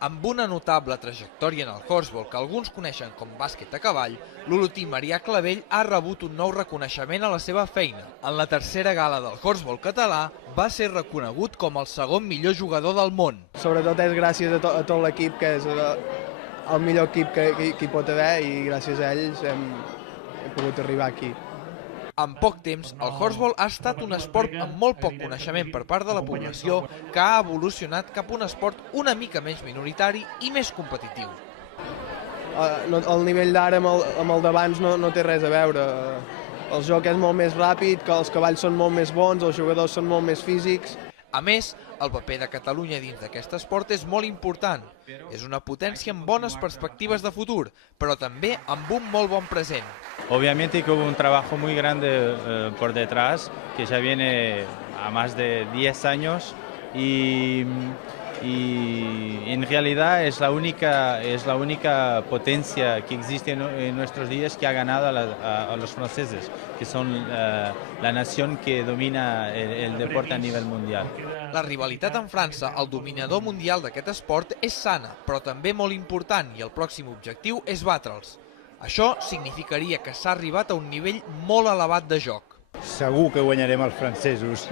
Amb una notable trajectòria en el horseball que alguns coneixen com bàsquet a cavall, l'olotí Marià Clavell ha rebut un nou reconeixement a la seva feina. En la tercera gala del horseball català va ser reconegut com el segon millor jugador del món. Sobretot és gràcies a tot l'equip, que és el millor equip que hi pot haver, i gràcies a ells hem pogut arribar aquí. En poc temps, el horseball ha estat un esport amb molt poc coneixement per part de la població que ha evolucionat cap a un esport una mica menys minoritari i més competitiu. El nivell d'ara amb el d'abans no té res a veure. El joc és molt més ràpid, que els cavalls són molt més bons, els jugadors són molt més físics. A més, el paper de Catalunya dins d'aquest esport és molt important. És una potència amb bones perspectives de futur, però també amb un molt bon present. Obviamente que hubo un trabajo muy grande por detrás, que ya viene a más de 10 años y en realidad es la única potencia que existe en nuestros días que ha ganado a los franceses, que son la nación que domina el deporte a nivel mundial. La rivalitat amb França, el dominador mundial d'aquest esport, és sana, però també molt important, i el pròxim objectiu és batre'ls. Això significaria que s'ha arribat a un nivell molt elevat de joc. Segur que guanyarem els francesos,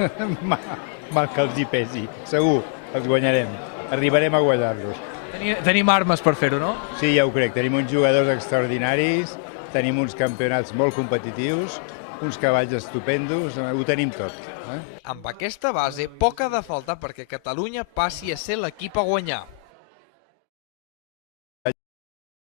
mal que els hi pesi. Segur, els guanyarem. Arribarem a guanyar-los. Tenim armes per fer-ho, no? Sí, ja ho crec. Tenim uns jugadors extraordinaris, tenim uns campionats molt competitius, uns cavalls estupendos, ho tenim tot. Amb aquesta base, poc ha de faltar perquè Catalunya passi a ser l'equip a guanyar.